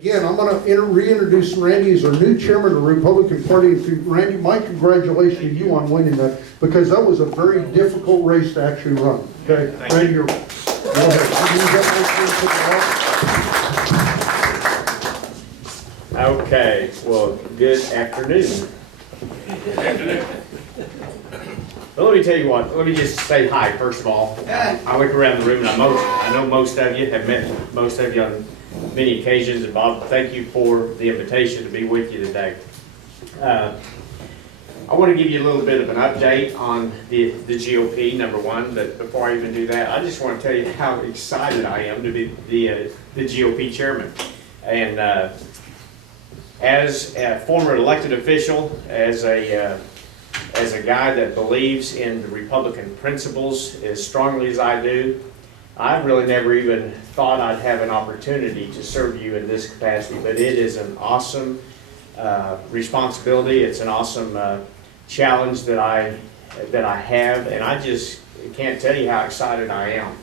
Again, I'm going to reintroduce Randy as our new chairman of the Republican Party. Randy, my congratulations to you on winning that, because that was a very difficult race to actually run. Okay, Randy, you're. Go ahead. Okay, well, good afternoon. Well, let me tell you what, let me just say hi, first of all. I look around the room and I know most of you, have met most of you on many occasions, and Bob, thank you for the invitation to be with you today. I want to give you a little bit of an update on the GOP, number one, but before I even do that, I just want to tell you how excited I am to be the GOP chairman. And as a former elected official, as a guy that believes in the Republican principles as strongly as I do, I really never even thought I'd have an opportunity to serve you in this capacity, but it is an awesome responsibility. It's an awesome challenge that I have, and I just can't tell you how excited I am.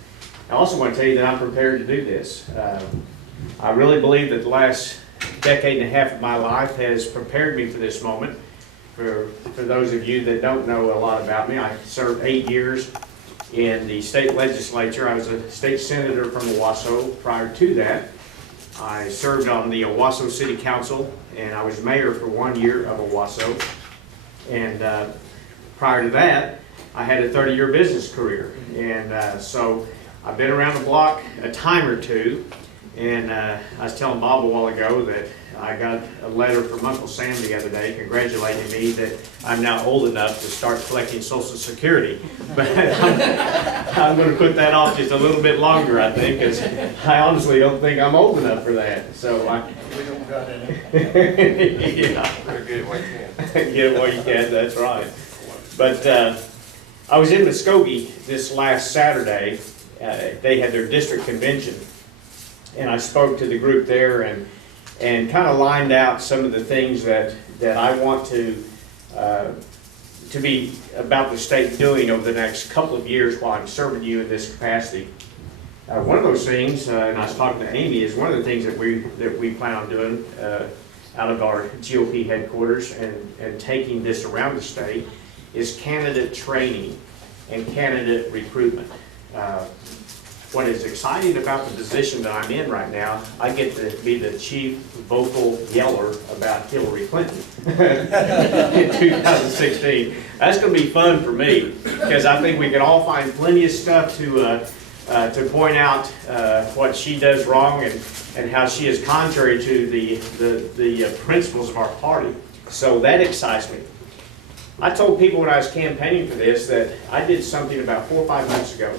I also want to tell you that I'm prepared to do this. I really believe that the last decade and a half of my life has prepared me for this moment. For those of you that don't know a lot about me, I served 8 years in the state legislature. I was a state senator from Owasso. Prior to that, I served on the Owasso City Council, and I was mayor for 1 year of Owasso. And prior to that, I had a 30-year business career. And so I've been around the block a time or two. And I was telling Bob a while ago that I got a letter from Uncle Sam the other day congratulating me that I'm now old enough to start collecting Social Security. But I'm going to put that off just a little bit longer, I think, because I honestly don't think I'm old enough for that. So we don't got any. Yeah. Better get it while you can. Get it while you can, that's right. But I was in Muskogee this last Saturday. They had their district convention. And I spoke to the group there and kind of lined out some of the things that I want to be about the state doing over the next couple of years while I'm serving you in this capacity. One of those things, and I was talking to Amy, is one of the things that we plan on doing out of our GOP headquarters and taking this around the state is candidate training and candidate recruitment. What is exciting about the position that I'm in right now, I get to be the chief vocal yeller about Hillary Clinton in 2016. That's going to be fun for me, because I think we can all find plenty of stuff to point out what she does wrong and how she is contrary to the principles of our party. So that excites me. I told people when I was campaigning for this that I did something about 4 or 5 months ago.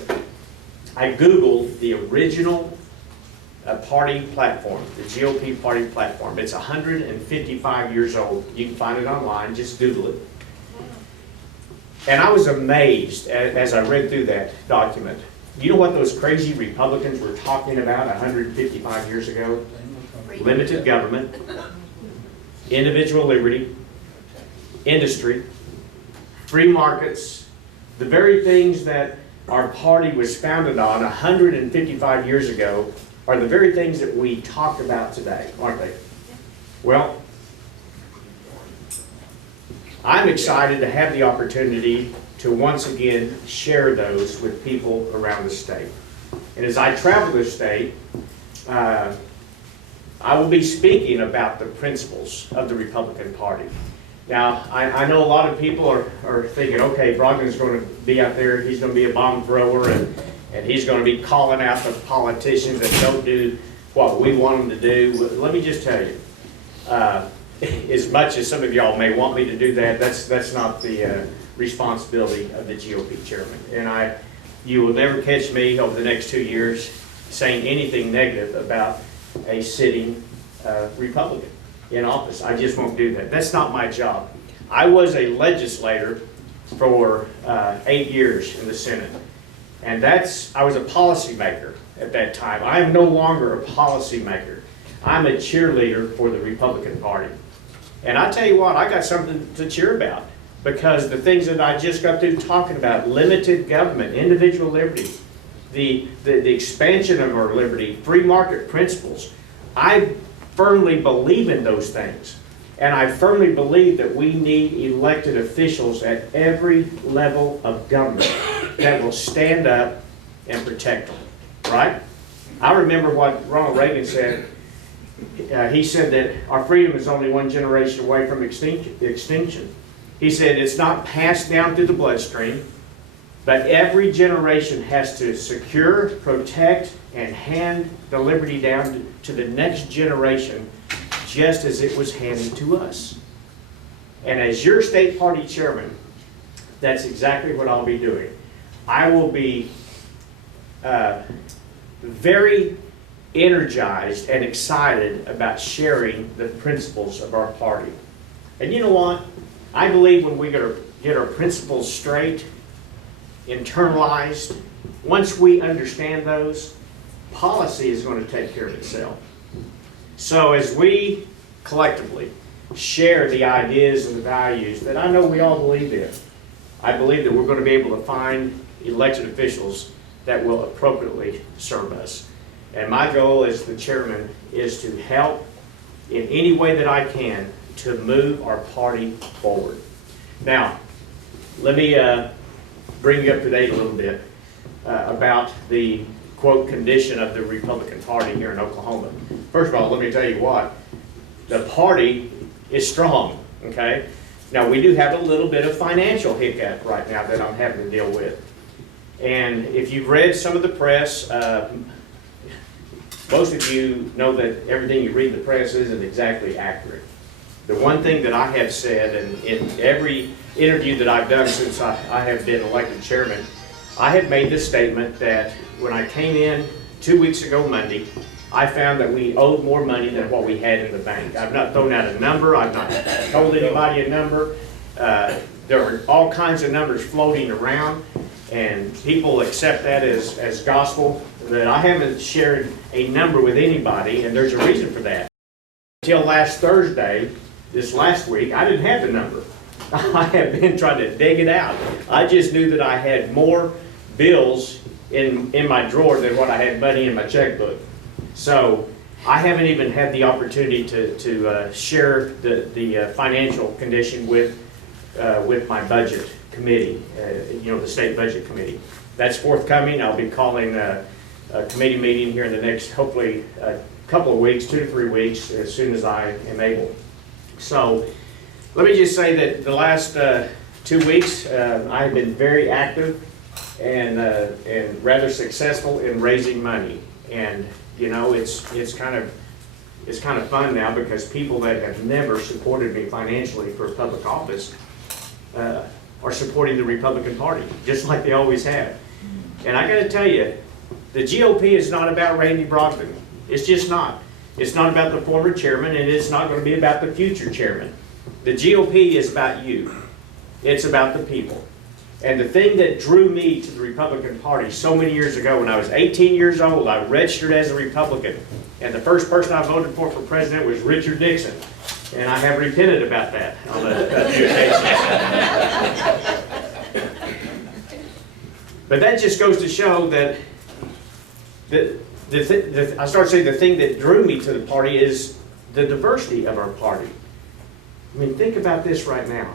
I Googled the original party platform, the GOP party platform. It's 155 years old. You can find it online, just Google it. And I was amazed as I read through that document. You know what those crazy Republicans were talking about 155 years ago? Limited government, individual liberty, industry, free markets, the very things that our party was founded on 155 years ago are the very things that we talk about today, aren't they? Well, I'm excited to have the opportunity to once again share those with people around the state. And as I travel the state, I will be speaking about the principles of the Republican Party. Now, I know a lot of people are thinking, okay, Brogdon's going to be out there, he's going to be a bomb thrower, and he's going to be calling out the politicians that don't do what we want them to do. Let me just tell you, as much as some of y'all may want me to do that, that's not the responsibility of the GOP chairman. And you will never catch me over the next 2 years saying anything negative about a sitting Republican in office. I just won't do that. That's not my job. I was a legislator for 8 years in the Senate, and I was a policymaker at that time. I am no longer a policymaker. I'm a cheerleader for the Republican Party. And I tell you what, I got something to cheer about, because the things that I just got through talking about, limited government, individual liberty, the expansion of our liberty, free market principles, I firmly believe in those things. And I firmly believe that we need elected officials at every level of government that will stand up and protect them, right? I remember what Ronald Reagan said. He said that our freedom is only one generation away from extinction. He said it's not passed down through the bloodstream, but every generation has to secure, protect, and hand the liberty down to the next generation just as it was handed to us. And as your state party chairman, that's exactly what I'll be doing. I will be very energized and excited about sharing the principles of our party. And you know what? I believe when we get our principles straight, internalized, once we understand those, policy is going to take care of itself. So as we collectively share the ideas and the values that I know we all believe in, I believe that we're going to be able to find elected officials that will appropriately serve us. And my goal as the chairman is to help in any way that I can to move our party forward. Now, let me bring you up to date a little bit about the, quote, condition of the Republican Party here in Oklahoma. First of all, let me tell you what, the party is strong, okay? Now, we do have a little bit of financial hiccup right now that I'm having to deal with. And if you've read some of the press, most of you know that everything you read in the press isn't exactly accurate. The one thing that I have said, and in every interview that I've done since I have been elected chairman, I have made this statement that when I came in 2 weeks ago Monday, I found that we owed more money than what we had in the bank. I've not thrown out a number. I've not told anybody a number. There are all kinds of numbers floating around, and people accept that as gospel. That I haven't shared a number with anybody, and there's a reason for that. Until last Thursday, this last week, I didn't have the number. I have been trying to dig it out. I just knew that I had more bills in my drawer than what I had money in my checkbook. So I haven't even had the opportunity to share the financial condition with my budget committee, the state budget committee. That's forthcoming. I'll be calling a committee meeting here in the next, hopefully, couple of weeks, 2 to 3 weeks, as soon as I am able. So let me just say that the last 2 weeks, I have been very active and rather successful in raising money. And it's kind of fun now because people that have never supported me financially for public office are supporting the Republican Party, just like they always have. And I got to tell you, the GOP is not about Randy Brogdon. It's just not. It's not about the former chairman, and it's not going to be about the future chairman. The GOP is about you. It's about the people. And the thing that drew me to the Republican Party so many years ago, when I was 18 years old, I registered as a Republican. And the first person I voted for president was Richard Nixon. And I have repented about that on a few occasions. But that just goes to show that I start saying the thing that drew me to the party is the diversity of our party. I mean, think about this right now.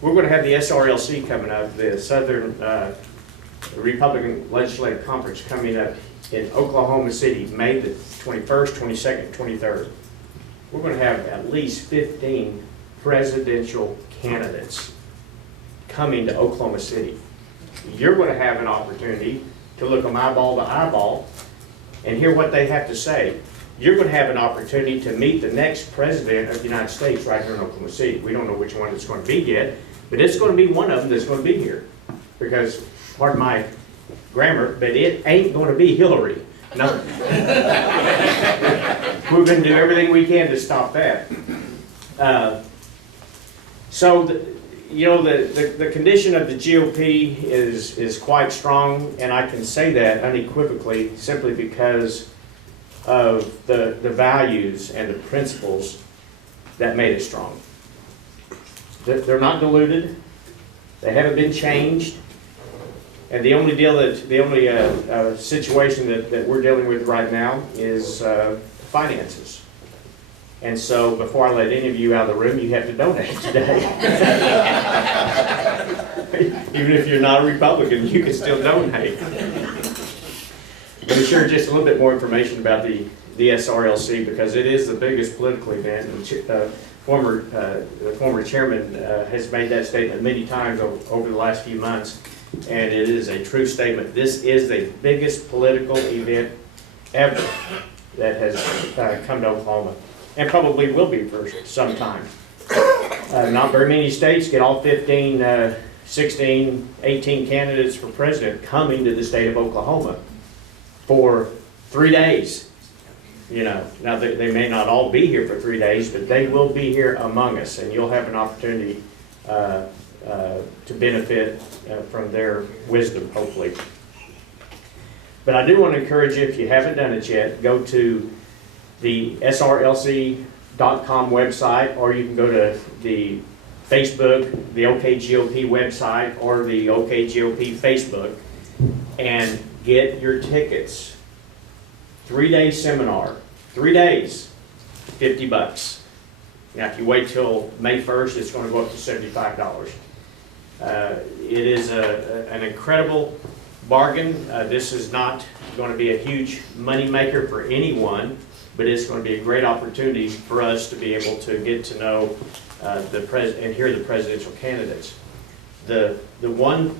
We're going to have the SRLC coming up, the Southern Republican Legislative Conference coming up in Oklahoma City, May the 21st, 22nd, 23rd. We're going to have at least 15 presidential candidates coming to Oklahoma City. You're going to have an opportunity to look them eyeball to eyeball and hear what they have to say. You're going to have an opportunity to meet the next president of the United States right here in Oklahoma City. We don't know which one it's going to be yet, but it's going to be one of them that's going to be here. Because, pardon my grammar, but it ain't going to be Hillary. No. We're going to do everything we can to stop that. The condition of the GOP is quite strong, and I can say that unequivocally simply because of the values and the principles that made it strong. They're not diluted. They haven't been changed. And the only situation that we're dealing with right now is finances. And so before I let any of you out of the room, you have to donate today. Even if you're not a Republican, you can still donate. But share just a little bit more information about the SRLC, because it is the biggest political event. The former chairman has made that statement many times over the last few months, and it is a true statement. This is the biggest political event ever that has come to Oklahoma, and probably will be for some time. Not very many states get all 15, 16, 18 candidates for president coming to the state of Oklahoma for 3 days. You know, now they may not all be here for 3 days, but they will be here among us, and you'll have an opportunity to benefit from their wisdom, hopefully. But I do want to encourage you, if you haven't done it yet, go to the srlc.com website, or you can go to the Facebook, the OKGOP website, or the OKGOP Facebook, and get your tickets. 3-day seminar, 3 days, $50. Now, if you wait till May 1st, it's going to go up to $75. It is an incredible bargain. This is not going to be a huge money maker for anyone, but it's going to be a great opportunity for us to be able to get to know and hear the presidential candidates. The one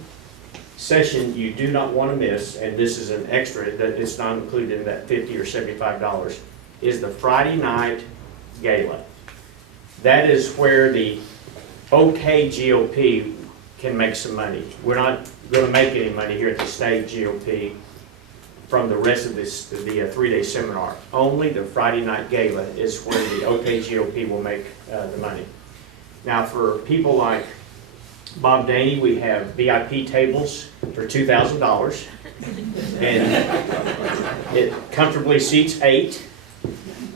session you do not want to miss, and this is an extra that it's not included in that $50 or $75, is the Friday night gala. That is where the OKGOP can make some money. We're not going to make any money here at the state GOP from the rest of the 3-day seminar. Only the Friday night gala is where the OKGOP will make the money. Now, for people like Bob Daney, we have VIP tables for $2,000, and it comfortably seats 8.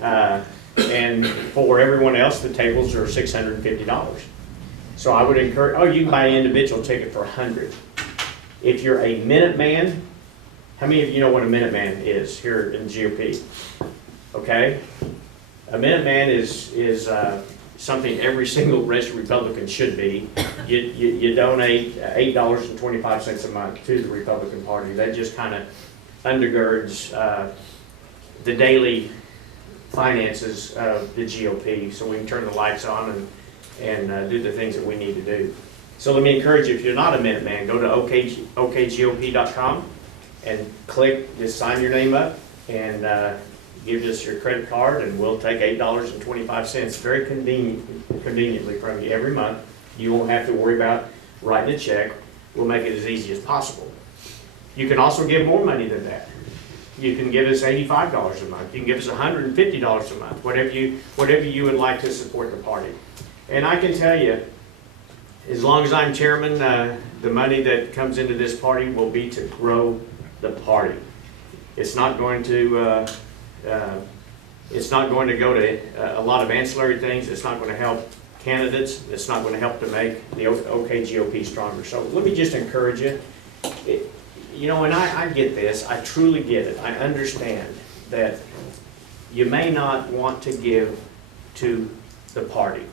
And for everyone else, the tables are $650. So I would encourage, oh, you can buy an individual ticket for $100. If you're a Minuteman, how many of you know what a Minuteman is here in GOP? Okay? A Minuteman is something every single registered Republican should be. You donate $8.25 a month to the Republican Party. That just kind of undergirds the daily finances of the GOP, so we can turn the lights on and do the things that we need to do. So let me encourage you, if you're not a Minuteman, go to okgop.com and click, just sign your name up, and give us your credit card, and we'll take $8.25 very conveniently from you every month. You won't have to worry about writing a check. We'll make it as easy as possible. You can also give more money than that. You can give us $85 a month. You can give us $150 a month, whatever you would like to support the party. And I can tell you, as long as I'm chairman, the money that comes into this party will be to grow the party. It's not going to go to a lot of ancillary things. It's not going to help candidates. It's not going to help to make the OKGOP stronger. So let me just encourage you. You know, and I get this. I truly get it. I understand that you may not want to give to the party.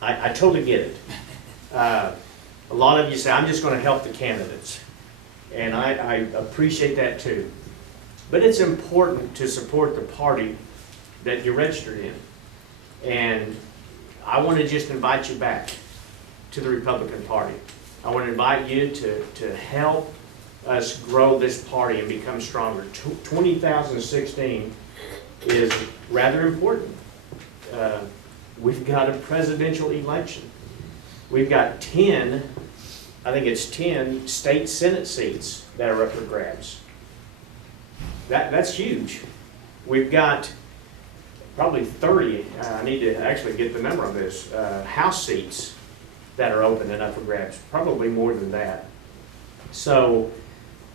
I totally get it. A lot of you say, I'm just going to help the candidates. And I appreciate that too. But it's important to support the party that you're registered in. And I want to just invite you back to the Republican Party. I want to invite you to help us grow this party and become stronger. 2016 is rather important. We've got a presidential election. We've got 10 state Senate seats that are up for grabs. That's huge. We've got probably 30, I need to actually get the number of this, House seats that are open and up for grabs, probably more than that. So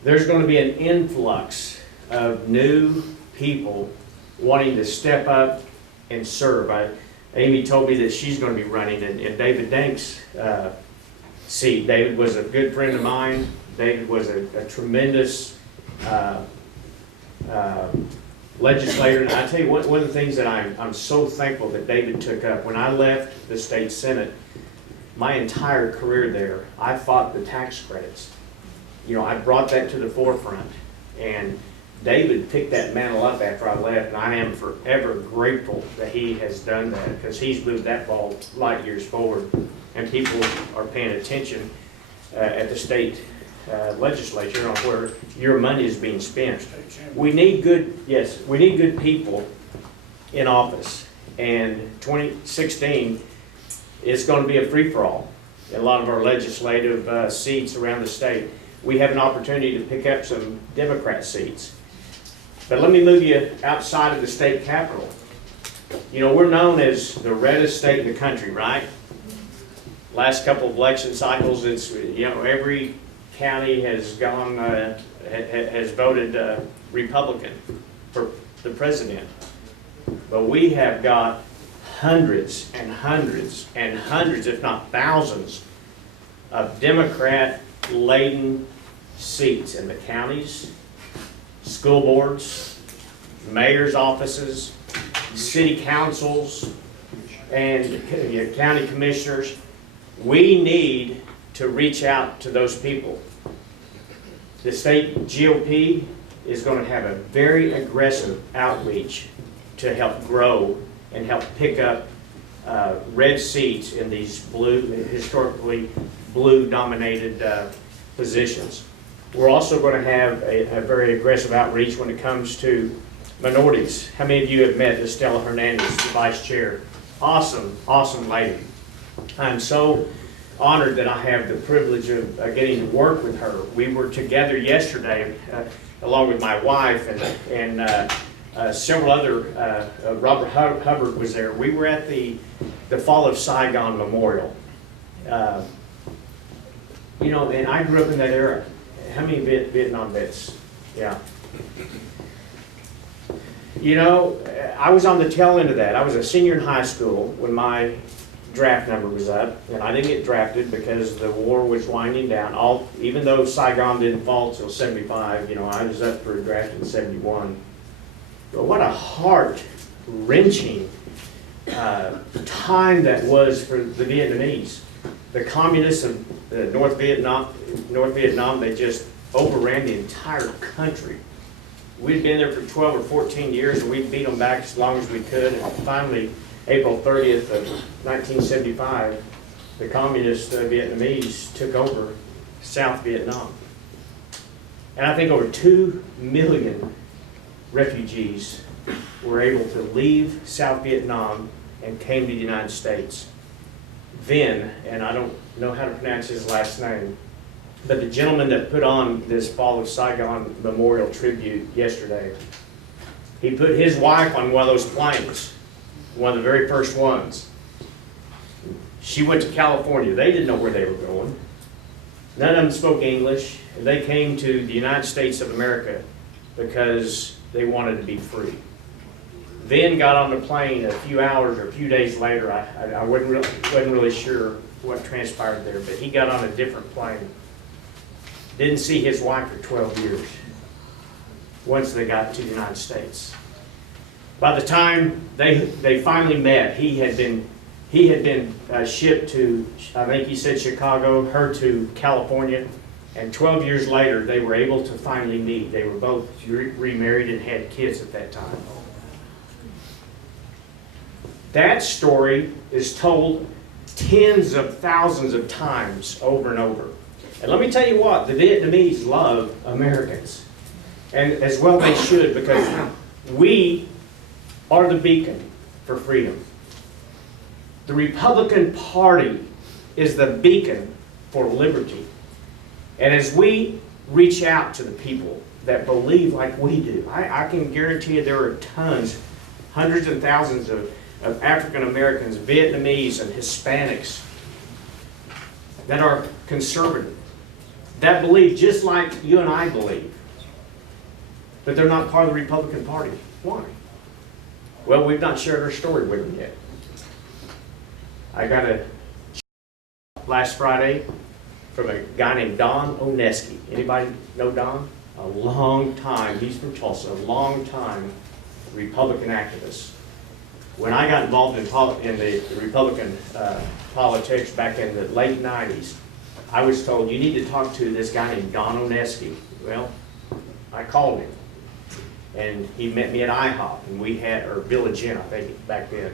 there's going to be an influx of new people wanting to step up and serve. Amy told me that she's going to be running in David Dank's seat. David was a good friend of mine. David was a tremendous legislator. And I tell you, one of the things that I'm so thankful that David took up, when I left the state senate, my entire career there, I fought the tax credits. You know, I brought that to the forefront. And David picked that mantle up after I left, and I am forever grateful that he has done that, because he's moved that ball light years forward, and people are paying attention at the state legislature on where your money is being spent. We need good people in office, and 2016 is going to be a free-for-all in a lot of our legislative seats around the state. We have an opportunity to pick up some Democrat seats. But let me move you outside of the state capitol. You know, we're known as the reddest state in the country, right? Last couple of election cycles, it's, you know, every county has gone, has voted Republican for the president. But we have got hundreds and hundreds and hundreds, if not thousands, of Democrat-laden seats in the counties, school boards, mayor's offices, city councils, and county commissioners. We need to reach out to those people. The state GOP is going to have a very aggressive outreach to help grow and help pick up red seats in these historically blue-dominated positions. We're also going to have a very aggressive outreach when it comes to minorities. How many of you have met Estela Hernandez, the vice chair? Awesome, awesome lady. I'm so honored that I have the privilege of getting to work with her. We were together yesterday, along with my wife and several other, Robert Hubbard was there. We were at the Fall of Saigon Memorial. You know, and I grew up in that era. How many Vietnam vets? Yeah. You know, I was on the tail end of that. I was a senior in high school when my draft number was up, and I didn't get drafted because the war was winding down. Even though Saigon didn't fall till 75, you know, I was up for a draft in 71. But what a heart-wrenching time that was for the Vietnamese. The communists of North Vietnam, they just overran the entire country. We'd been there for 12 or 14 years, and we beat them back as long as we could. And finally, April 30th of 1975, the communist Vietnamese took over South Vietnam. And I think over 2 million refugees were able to leave South Vietnam and came to the United States. Then, and I don't know how to pronounce his last name, but the gentleman that put on this Fall of Saigon Memorial tribute yesterday, he put his wife on one of those planes, one of the very first ones. She went to California. They didn't know where they were going. None of them spoke English. And they came to the United States of America because they wanted to be free. Then got on the plane a few hours or a few days later. I wasn't really sure what transpired there, but he got on a different plane. Didn't see his wife for 12 years once they got to the United States. By the time they finally met, he had been shipped to, I think he said Chicago, her to California, and 12 years later they were able to finally meet. They were both remarried and had kids at that time. That story is told tens of thousands of times over and over. And let me tell you what, the Vietnamese love Americans. And as well they should, because we are the beacon for freedom. The Republican Party is the beacon for liberty. And as we reach out to the people that believe like we do, I can guarantee you there are tons, hundreds and thousands of African Americans, Vietnamese, and Hispanics that are conservative, that believe just like you and I believe, but they're not part of the Republican Party. Why? Well, we've not shared our story with them yet. I got a last Friday from a guy named Don Oneski. Anybody know Don? A long time. He's from Tulsa. A long time Republican activists. When I got involved in the Republican politics back in the late 90s, I was told, you need to talk to this guy named Don Oneski. Well, I called him, and he met me at IHOP, and we had, or Village Inn, I think, back then,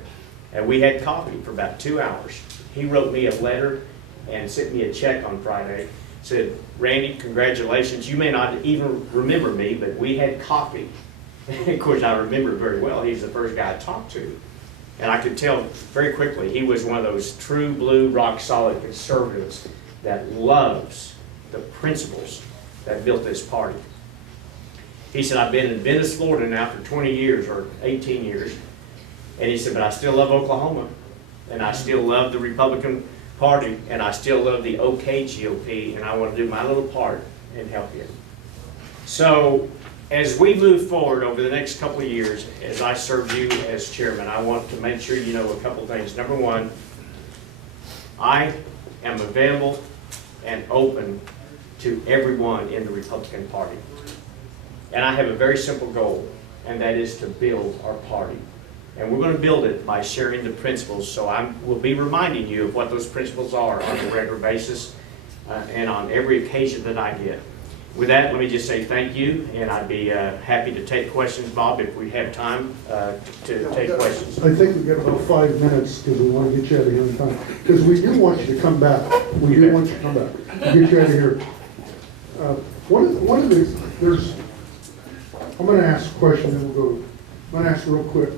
and we had coffee for about 2 hours. He wrote me a letter and sent me a check on Friday. Said, Randy, congratulations. You may not even remember me, but we had coffee. Of course, I remember very well. He's the first guy I talked to. And I could tell very quickly he was one of those true blue, rock solid conservatives that loves the principles that built this party. He said, I've been in Venice, Florida now for 20 years or 18 years. And he said, but I still love Oklahoma. And I still love the Republican Party. And I still love the OK GOP. And I want to do my little part and help you. So as we move forward over the next couple of years, as I serve you as chairman, I want to make sure you know a couple of things. Number one, I am available and open to everyone in the Republican Party. And I have a very simple goal, and that is to build our party. And we're going to build it by sharing the principles. So I will be reminding you of what those principles are on a regular basis and on every occasion that I get. With that, let me just say thank you, and I'd be happy to take questions, Bob, if we have time to take questions. I think we've got about 5 minutes because we want to get you out of here in time. Because we do want you to come back. We do want you to come back. We'll get you out of here. One of the, there's, I'm going to ask a question and we'll go. I'm going to ask real quick.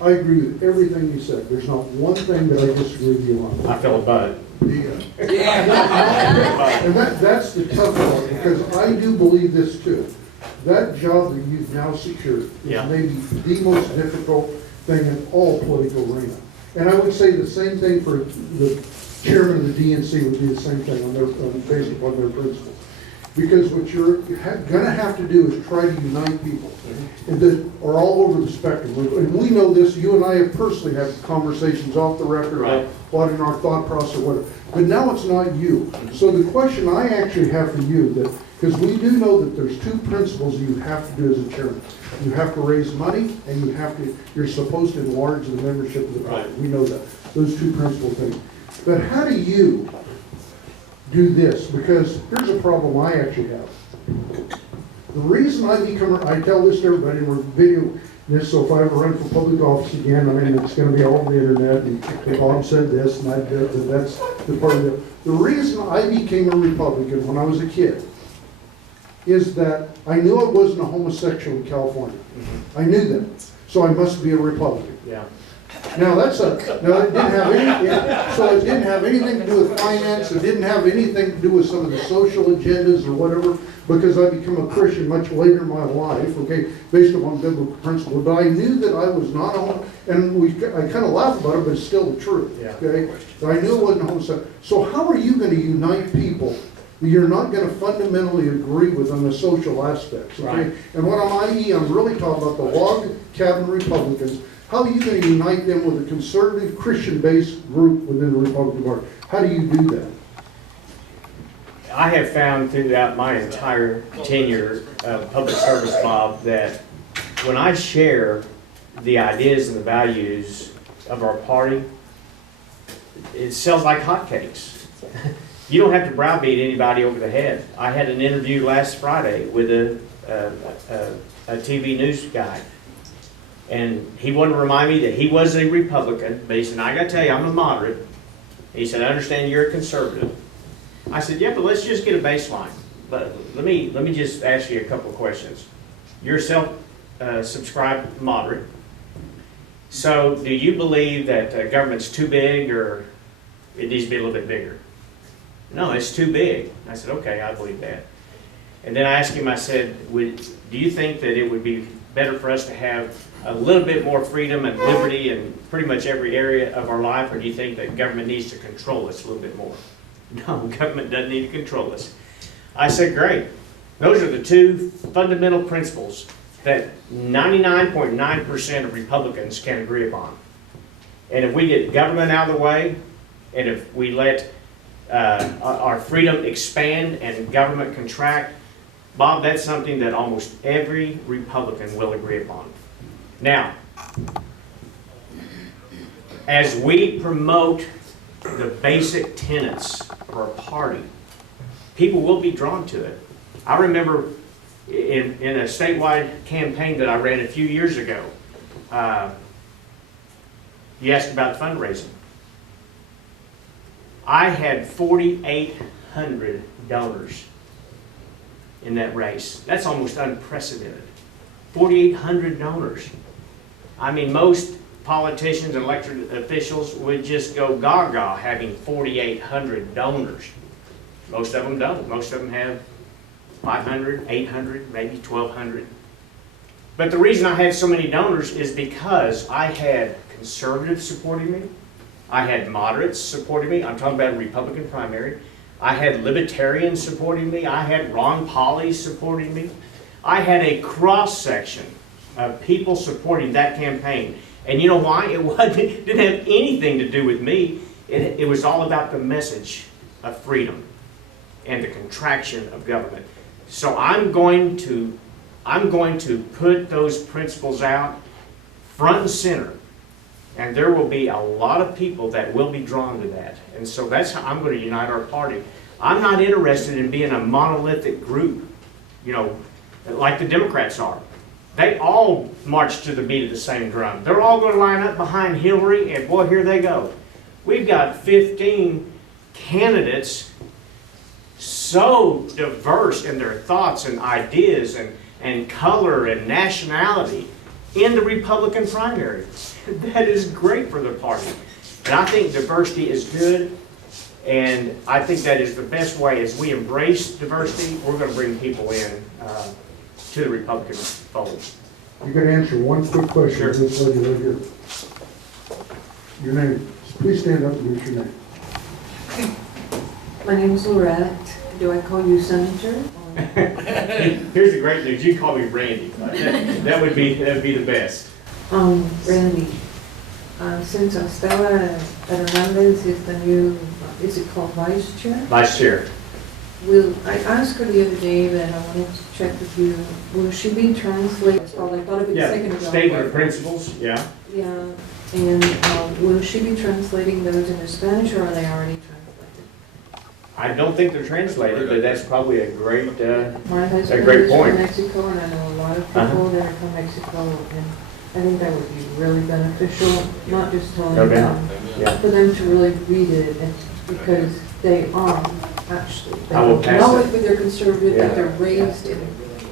I agree with everything you said. There's not one thing that I disagree with you on. I feel a bud. And that's the tough part, because I do believe this too. That job that you've now secured is maybe the most difficult thing in all political arena. And I would say the same thing for the chairman of the DNC would be the same thing on their, based upon their principles. Because what you're gonna have to do is try to unite people and that are all over the spectrum. And we know this, you and I have personally had conversations off the record about what in our thought process or whatever. But now it's not you. So the question I actually have for you, that because we do know that there's two principles you have to do as a chairman. You have to raise money and you're supposed to enlarge the membership of the party. We know that. Those two principal things. But how do you do this? Because here's a problem I actually have. The reason I tell this to everybody, and we're videoing this, so if I ever run for public office again, I mean, it's going to be all over the internet, and Bob said this, and I did, and that's the part of it. The reason I became a Republican when I was a kid is that I knew I wasn't a homosexual in California. I knew that, so I must be a Republican. Yeah. Now it didn't have anything to do with finance. It didn't have anything to do with some of the social agendas or whatever, because I became a Christian much later in my life, okay, based upon biblical principle. But I knew that I was not a homo, and I kind of laugh about it, but it's still the truth, okay? But I knew it wasn't homosexual. So how are you going to unite people that you're not going to fundamentally agree with on the social aspects, okay? Right. And what I'm really talking about the log cabin Republicans. How are you going to unite them with a conservative Christian-based group within the Republican Party? How do you do that? I have found throughout my entire tenure of public service, Bob, that when I share the ideas and the values of our party, it sells like hotcakes. You don't have to browbeat anybody over the head. I had an interview last Friday with a TV news guy. And he wanted to remind me that he was a Republican, but he said, I got to tell you, I'm a moderate. He said, I understand you're a conservative. I said, yeah, but let's just get a baseline. But let me just ask you a couple of questions. You're a self-subscribed moderate. So do you believe that government's too big or it needs to be a little bit bigger? No, it's too big. I said, okay, I believe that. And then I asked him, I said, do you think that it would be better for us to have a little bit more freedom and liberty in pretty much every area of our life, or do you think that government needs to control us a little bit more? No, government doesn't need to control us. I said, great. Those are the two fundamental principles that 99.9% of Republicans can agree upon. And if we get government out of the way, and if we let our freedom expand and government contract, Bob, that's something that almost every Republican will agree upon. Now, as we promote the basic tenets of our party, people will be drawn to it. I remember in a statewide campaign that I ran a few years ago, you asked about fundraising. I had 4,800 donors in that race. That's almost unprecedented. 4,800 donors. I mean, most politicians and elected officials would just go gaga having 4,800 donors. Most of them don't. Most of them have 500, 800, maybe 1,200. But the reason I had so many donors is because I had conservatives supporting me. I had moderates supporting me. I'm talking about a Republican primary. I had libertarians supporting me. I had Ron Pauley supporting me. I had a cross-section of people supporting that campaign. And you know why? It didn't have anything to do with me. It was all about the message of freedom and the contraction of government. So I'm going to put those principles out front and center. And there will be a lot of people that will be drawn to that. And so that's how I'm going to unite our party. I'm not interested in being a monolithic group, you know, like the Democrats are. They all march to the beat of the same drum. They're all going to line up behind Hillary, and boy, here they go. We've got 15 candidates so diverse in their thoughts and ideas and color and nationality in the Republican primary. That is great for the party. And I think diversity is good, and I think that is the best way. As we embrace diversity, we're going to bring people in to the Republican fold. You can answer one quick question. Sure. This lady right here. Your name. Please stand up and use your name. My name is Lorette. Do I call you Senator? Here's the great news. You can call me Randy. That would be the best. Randy, since Estela Hernandez is the new, is it called vice chair? Vice Chair. I asked her the other day that I wanted to check with you. Will she be translated? Oh, I thought of it a second Yeah. ago. Statement of principles. Yeah. Yeah, and will she be translating those into Spanish, or are they already translated? I don't think they're translated, but that's probably a great My husband great is point. from Mexico, and I know a lot of people Uh-huh. that are from Mexico, and I think that would be really beneficial, not just telling Okay. them, Yeah. for them to really read it, and because they are actually, they I will pass know it. it, but they're conservative, Yeah. but they're raised in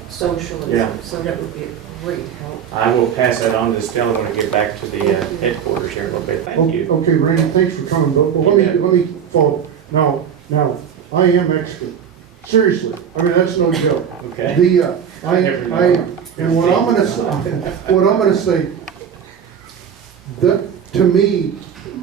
socialism, Yeah. so that would be a great help. I will pass that on to Stella when I get back to the headquarters here in a little bit. Thank you. Okay, Randy, thanks for coming, but let me follow. Now, I am Mexican. Seriously, I mean, that's no joke. Okay. And what I'm gonna say, that, to me,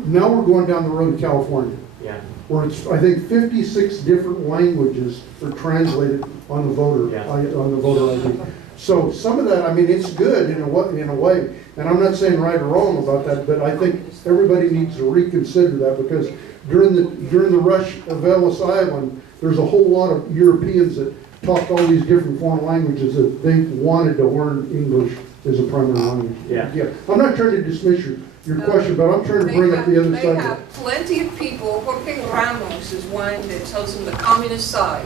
now we're going down the road to California, Yeah. where it's, I think, 56 different languages are translated on the voter, Yeah. on the voter ID. So some of that, I mean, it's good in a way, and I'm not saying right or wrong about that, but I think everybody needs to reconsider that, because during the rush of Ellis Island, there's a whole lot of Europeans that talked all these different foreign languages that they wanted to learn English as a primary language. Yeah. I'm not trying to dismiss your question, but I'm trying to bring up the other They side. have plenty of people. Jorge Ramos is one that tells them the communist side.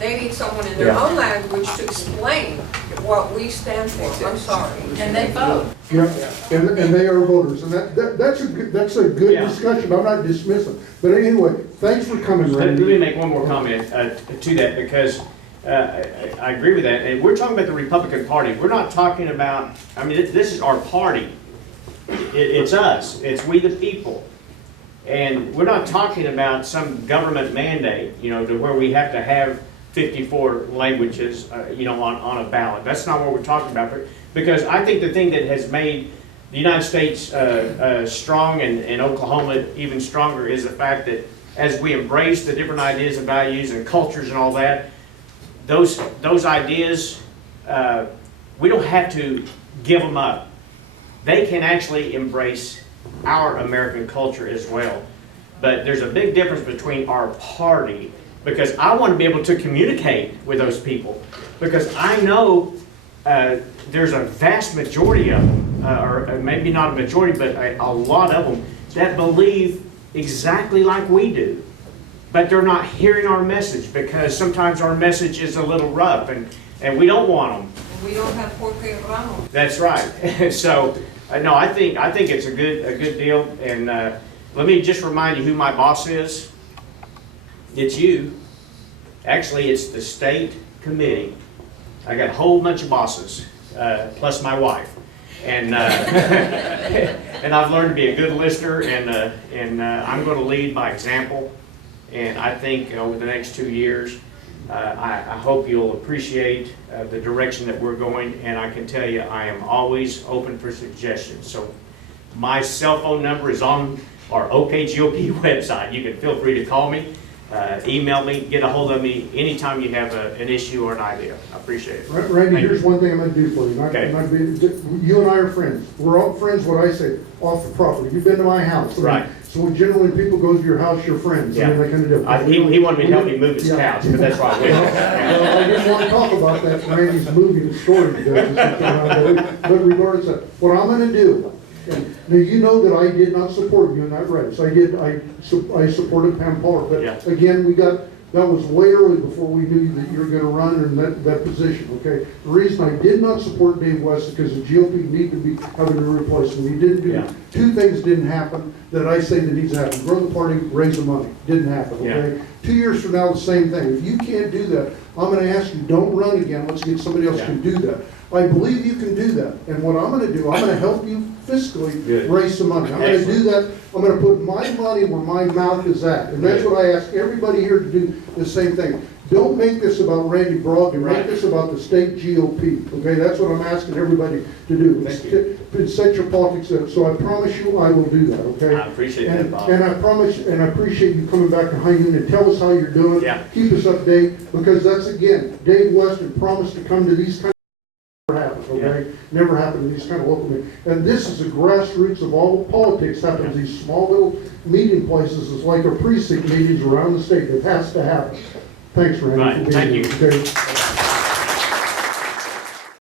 They need someone in their Yeah. own language to explain what we stand for. I'm sorry. And they vote. Yeah, and they are voters, and that's a good Yeah. discussion. I'm not dismissing. But anyway, thanks for coming, Let me Randy. make one more comment to that, because I agree with that. And we're talking about the Republican Party. We're not talking about, I mean, this is our party. It's us. It's we the people. And we're not talking about some government mandate, you know, to where we have to have 54 languages, you know, on a ballot. That's not what we're talking about. Because I think the thing that has made the United States strong and Oklahoma even stronger is the fact that as we embrace the different ideas and values and cultures and all that, those ideas, we don't have to give them up. They can actually embrace our American culture as well. But there's a big difference between our party, because I want to be able to communicate with those people, because I know there's a vast majority of them or maybe not a majority, but a lot of them that believe exactly like we do. But they're not hearing our message because sometimes our message is a little rough and we don't want them. We don't have Porque Ramos. That's right. So, no, I think it's a good deal. And let me just remind you who my boss is. It's you. Actually, it's the state committee. I got a whole bunch of bosses, plus my wife. And and I've learned to be a good listener, and I'm going to lead by example. And I think over the next 2 years, I hope you'll appreciate the direction that we're going. And I can tell you, I am always open for suggestions. So my cell phone number is on our OKGOP website. You can feel free to call me, email me, get a hold of me anytime you have an issue or an idea. I appreciate it. Randy, here's one thing I'm gonna do for you. Okay. You and I are friends. We're all friends, what I say, off the property. You've been to my house. I mean, Right. So when generally people go to your house, you're friends. I mean, that kind of deal. He wanted me to help me move his couch, but that's why I went. Well, I didn't want to talk about that. Randy's moving the story today. But regardless of what I'm gonna do, and now you know that I did not support you in that race. I supported Pam Pollard, Yeah. but again, that was way early before we knew that you were gonna run in that position, okay? The reason I did not support Dave West is because the GOP needed to be having a replacement. He didn't do, Yeah. two things didn't happen that I say that needs to happen. Grow the party, raise the money. Didn't happen, okay? 2 years from now, the same thing. If you can't do that, I'm gonna ask you, don't run again. Let's get somebody else who can do that. I believe you can do that. And what I'm gonna do, I'm gonna help you fiscally Good. raise some money. I'm gonna do that. I'm gonna put my money where my mouth is at. And that's what I ask everybody here to do, the same thing. Don't make this about Randy Brogdon. Right. Make this about the state GOP. Okay, that's what I'm asking everybody to do. Thank you. Set your politics up. So I promise you, I will do that, okay? I appreciate that, Bob. And I promise, and I appreciate you coming back to High Noon and tell us how you're doing. Yeah. Keep us updated, because that's, again, Dave Weston promised to come to these kind of, never happened, okay? Never happened in these kind of local meetings. And this is the grassroots of all politics, happens in these small little meeting places. It's like our precinct meetings around the state. It has to happen. Thanks, Randy, Right. for being Thank here, you. okay?